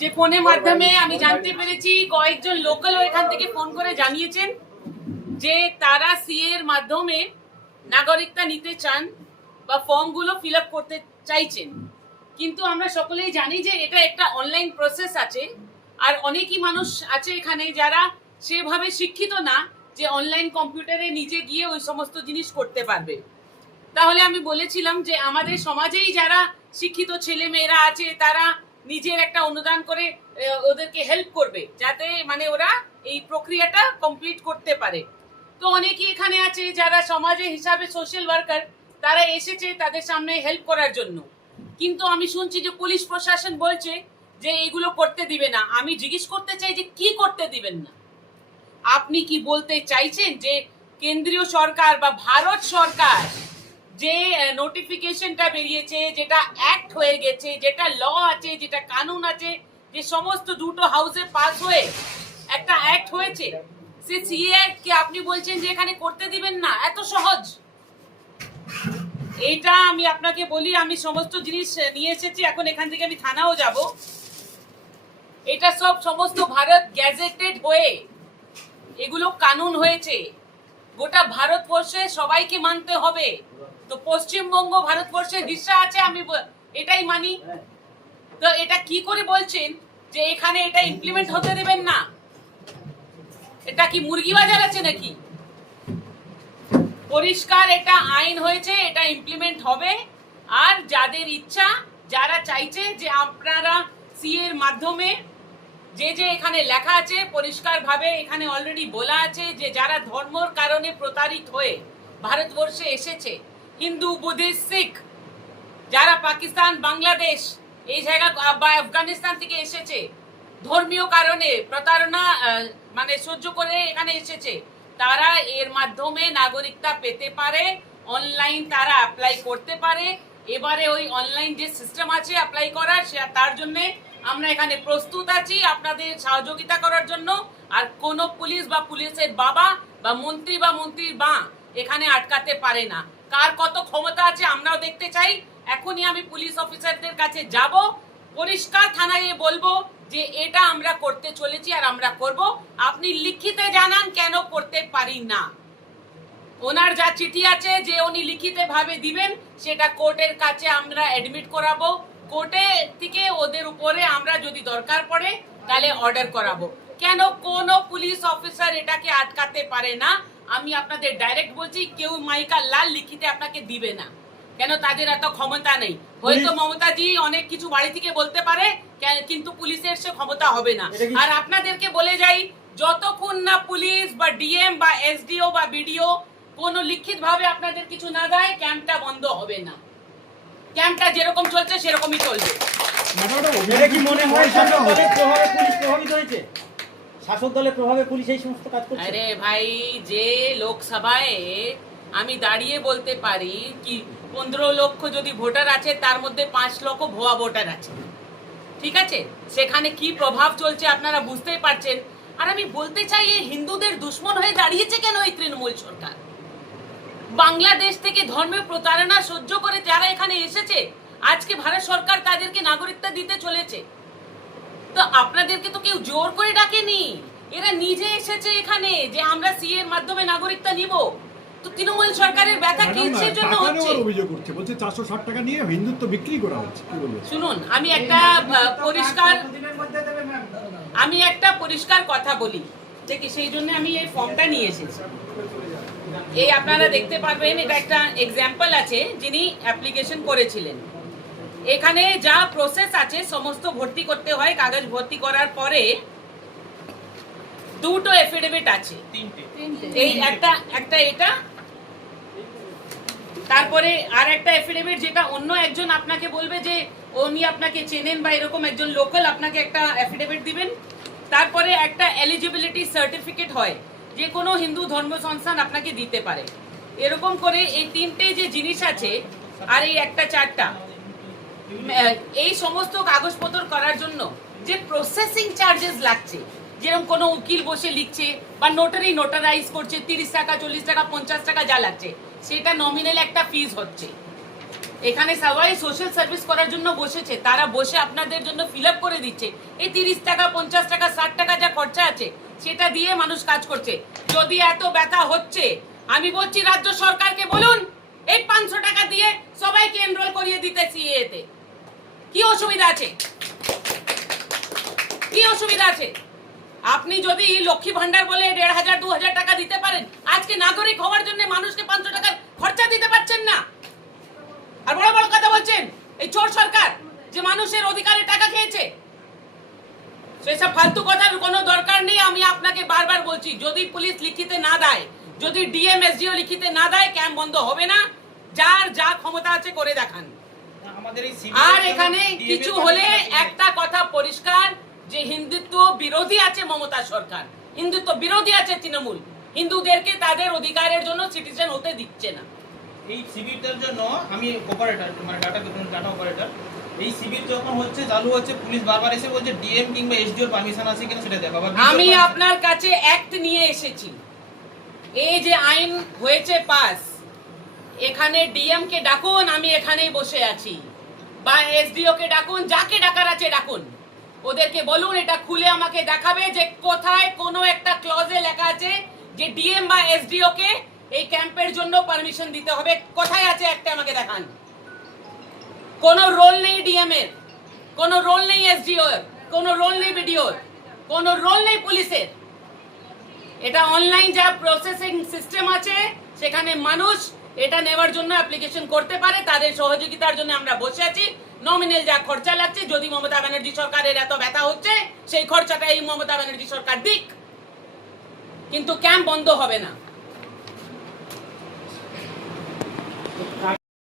যে ফোনের মাধ্যমে আমি জানতে পেরেছি কয়েকজন লোকালও এখান থেকে ফোন করে জানিয়েছেন যে তারা সিএ এর মাধ্যমে নাগরিকতা নিতে চান বা ফর্মগুলো ফিল আপ করতে চাইছেন। কিন্তু আমরা সকলেই জানি যে এটা একটা অনলাইন প্রসেস আছে আর অনেকই মানুষ আছে এখানে যারা সেভাবে শিক্ষিত না যে অনলাইন কম্পিউটারে নিজে গিয়ে ওই সমস্ত জিনিস করতে পারবে। তাহলে আমি বলেছিলাম যে আমাদের সমাজেই যারা শিক্ষিত ছেলে মেয়েরা আছে, তারা নিজের একটা অনুদান করে ওদেরকে হেল্প করবে, যাতে মানে ওরা এই প্রক্রিয়াটা কমপ্লিট করতে পারে। তো অনেকেই এখানে আছে যারা সমাজে হিসাবে সোশ্যাল ওয়ার্কার তারা এসেছে তাদের সামনে হেল্প করার জন্য। কিন্তু আমি শুনছি যে পুলিশ প্রশাসন বলছে যে এগুলো করতে দিবে না। আমি জিজ্ঞেস করতে চাই যে কি করতে দিবেন না? আপনি কি বলতে চাইছেন যে কেন্দ্রীয় সরকার বা ভারত সরকার যে নোটিফিকেশনটা বেরিয়েছে, যেটা অ্যাক্ট হয়ে গেছে, যেটা ল আছে, যেটা কানুন আছে, যে সমস্ত দুটো হাউসে পাস হয়ে একটা অ্যাক্ট হয়েছে, সে সিএ অ্যাক্ট কি আপনি বলছেন যে এখানে করতে দিবেন না? এত সহজ। এইটা আমি আপনাকে বলি, আমি সমস্ত জিনিস নিয়ে এসেছি, এখন এখান থেকে আমি থানাও যাব। এটা সব সমস্ত ভারত গ্যাজেটেড হয়ে, এগুলো কানুন হয়েছে। গোটা ভারতবর্ষে সবাইকে মানতে হবে। তো পশ্চিমবঙ্গ ভারতবর্ষের হিস্সা আছে, আমি এটাই মানি। তো এটা কি করে বলছেন যে এখানে এটা ইমপ্লিমেন্ট হতে দেবেন না? এটা কি মুরগি বাজার আছে নাকি? পরিষ্কার এটা আইন হয়েছে, এটা ইমপ্লিমেন্ট হবে। আর যাদের ইচ্ছা, যারা চাইছে যে আপনারা সি এর মাধ্যমে যে যে এখানে লেখা আছে, পরিষ্কারভাবে এখানে অলরেডি বলা আছে যে যারা ধর্মর কারণে প্রতারিত হয়ে ভারতবর্ষে এসেছে হিন্দু, বুদ্ধিস্ট, শিখ, যারা পাকিস্তান, বাংলাদেশ, এই জায়গা বা আফগানিস্তান থেকে এসেছে, ধর্মীয় কারণে প্রতারণা মানে সহ্য করে এখানে এসেছে, তারা এর মাধ্যমে নাগরিকতা পেতে পারে, অনলাইন তারা অ্যাপ্লাই করতে পারে, এবারে ওই অনলাইন যে সিস্টেম আছে অ্যাপ্লাই করার, সে, তার জন্যে আমরা এখানে প্রস্তুত আছি আপনাদের সহযোগিতা করার জন্য, আর কোনো পুলিশ বা পুলিশের বাবা বা মন্ত্রী বা মন্ত্রীর বা এখানে আটকাতে পারে না। কার কত ক্ষমতা আছে আমরাও দেখতে চাই। এখনই আমি পুলিশ অফিসারদের কাছে যাব। পরিষ্কার থানায় বলব যে এটা আমরা করতে চলেছি আর আমরা করব। আপনি লিখিতে জানান কেন করতে পারি না। ওনার যা চিঠি আছে যে উনি লিখিতে ভাবে দিবেন, সেটা কোর্টের কাছে আমরা এডমিট করাবো। কোর্টে থেকে ওদের উপরে আমরা যদি দরকার পড়ে, তাহলে অর্ডার করাবো। কেন কোন পুলিশ অফিসার এটাকে আটকাতে পারে না? আমি আপনাদের ডাইরেক্ট বলছি কেউ মাইকা লাল লিখিতে আপনাকে দিবে না। কেন তাদের এত ক্ষমতা নেই? হয়তো মমতাজি অনেক কিছু বাড়ি থেকে বলতে পারে কিন্তু পুলিশের সে ক্ষমতা হবে না। আর আপনাদেরকে বলে যাই যতক্ষণ না পুলিশ বা ডিএম বা এসডিও বা বিডিও কোনো লিখিত ভাবে আপনাদের কিছু না দেয় ক্যাম্পটা বন্ধ হবে না। ক্যাম্পটা যেরকম চলছে সেরকমই চলবে। এটা কি মনে হয় পুলিশ প্রভাবিত হয়েছে? শাসক দলের প্রভাবে পুলিশ এই সমস্ত কাজ করছে? আরে ভাই, যে লোকসভায় আমি দাঁড়িয়ে বলতে পারি কি, পনেরো লক্ষ যদি ভোটার আছে, তার মধ্যে পাঁচ লক্ষ ভুয়া ভোটার আছে। ঠিক আছে? সেখানে কি প্রভাব চলছে আপনারা বুঝতেই পারছেন। আর আমি বলতে চাই, এই হিন্দুদের দুশ্মন হয়ে দাঁড়িয়েছে কেন এই তৃণমূল সরকার? বাংলাদেশ থেকে ধর্মীয় প্রতারণা সহ্য করে যারা এখানে এসেছে, আজকে ভারত সরকার তাদেরকে নাগরিকতা দিতে চলেছে। তো আপনাদেরকে তো কেউ জোর করে ডাকেনি। এরা নিজে এসেছে এখানে যে আমরা সি এর মাধ্যমে নাগরিকতা নিব। তো তৃণমূল সরকারের ব্যথা কিসের জন্য হচ্ছে? অভিযোগ করছে। বলছে চারশো ষাট টাকা নিয়ে হিন্দুত্ব বিক্রি করা হচ্ছে। শুনুন আমি একটা পরিষ্কার আমি একটা পরিষ্কার কথা বলি ঠিক সেই জন্য আমি এই ফর্মটা নিয়ে এসেছি। এই আপনারা দেখতে পারবেন এটা একটা এক্সাম্পল আছে যিনি অ্যাপ্লিকেশন করেছিলেন। এখানে যা প্রসেস আছে সমস্ত ভর্তি করতে হয় কাগজ ভর্তি করার পরে দুটো এফিডেভিট আছে। এই একটা একটা এটা তারপরে আর একটা এফিডেভিট যেটা অন্য একজন আপনাকে বলবে যে উনি আপনাকে চেনেন বা এরকম একজন লোকাল আপনাকে একটা এফিডেভিট দিবেন। তারপরে একটা এলিজিবিলিটি সার্টিফিকেট হয় যে কোনো হিন্দু ধর্ম সংস্থান আপনাকে দিতে পারে। এরকম করে এই তিনটে যে জিনিস আছে আর এই একটা চারটা এই সমস্ত কাগজপত্র করার জন্য যে প্রসেসিং চার্জেস লাগছে, যেরকম কোনো উকিল বসে লিখছে বা নোটারি নোটারাইজ করছে, তিরিশ টাকা, চল্লিশ টাকা, পঞ্চাশ টাকা যা লাগছে, সেটা নমিনাল একটা ফিজ হচ্ছে। এখানে সবাই সোশ্যাল সার্ভিস করার জন্য বসেছে, তারা বসে আপনাদের জন্য ফিল করে দিচ্ছে। এই তিরিশ টাকা, পঞ্চাশ টাকা, ষাট টাকা যা খরচা আছে, সেটা দিয়ে মানুষ কাজ করছে। যদি এত ব্যথা হচ্ছে, আমি বলছি রাজ্য সরকারকে বলুন এই পাঁচশো টাকা দিয়ে সবাইকে এনরোল করিয়ে দিতে সিএতে কি অসুবিধা আছে? কি অসুবিধা আছে? আপনি যদি লক্ষ্মী ভান্ডার বলে দেড় হাজার, দু হাজার টাকা দিতে পারেন, আজকে নাগরিক হওয়ার জন্য মানুষকে পাঁচশো টাকার খরচা দিতে পারছেন না। আর বড় বড় কথা বলছেন, এই চোর সরকার যে মানুষের অধিকারে টাকা খেয়েছে। সেসব ফালতু কথার কোনো দরকার নেই, আমি আপনাকে বারবার বলছি, যদি পুলিশ লিখিতে না দেয় যদি ডিএমএসডিও লিখিতে না দেয় ক্যাম্প বন্ধ হবে না। যার যা ক্ষমতা আছে করে দেখান। এই আর এখানে কিছু হলে একটা কথা পরিষ্কার যে হিন্দুত্ব বিরোধী আছে মমতা সরকার। হিন্দুত্ব বিরোধী আছে তৃণমূল। হিন্দুদেরকে তাদের অধিকারের জন্য সিটিজেন হতে দিচ্ছে না। এই শিবিরটার জন্য আমি অপারেটর মানে ডাটা ডাটা অপারেটর এই শিবির যখন হচ্ছে চালু হচ্ছে পুলিশ বারবার এসে বলছে ডিএম কিংবা এসডিওর পারমিশন আছে কিনা সেটা দেখো আমি আপনার কাছে অ্যাক্ট নিয়ে এসেছি। এই যে আইন হয়েছে পাস, এখানে ডিএম কে ডাকুন, আমি এখানেই বসে আছি। বা এসডিও কে ডাকুন, যাকে ডাকার আছে ডাকুন। ওদেরকে বলুন, এটা খুলে আমাকে দেখাবে যে কোথায় কোনো একটা ক্লজে লেখা আছে যে ডিএম বা এসডিও কে এই ক্যাম্পের জন্য পারমিশন দিতে হবে। কোথায় আছে একটা আমাকে দেখান। কোনো রোল নেই ডিএম এর, কোনো রোল নেই এসডিও এর, কোনো রোল নেই বিডিওর কোনো রোল নেই পুলিশের। এটা অনলাইন যা প্রসেসিং সিস্টেম আছে, সেখানে মানুষ এটা নেওয়ার জন্য অ্যাপ্লিকেশন করতে পারে, তাদের সহযোগিতার জন্য আমরা বসে আছি। নমিনাল যা খরচা লাগছে, যদি মমতা ব্যানার্জি সরকারের এত ব্যথা হচ্ছে, সেই খরচাটা এই মমতা ব্যানার্জি সরকার দিক। কিন্তু ক্যাম্প বন্ধ হবে না।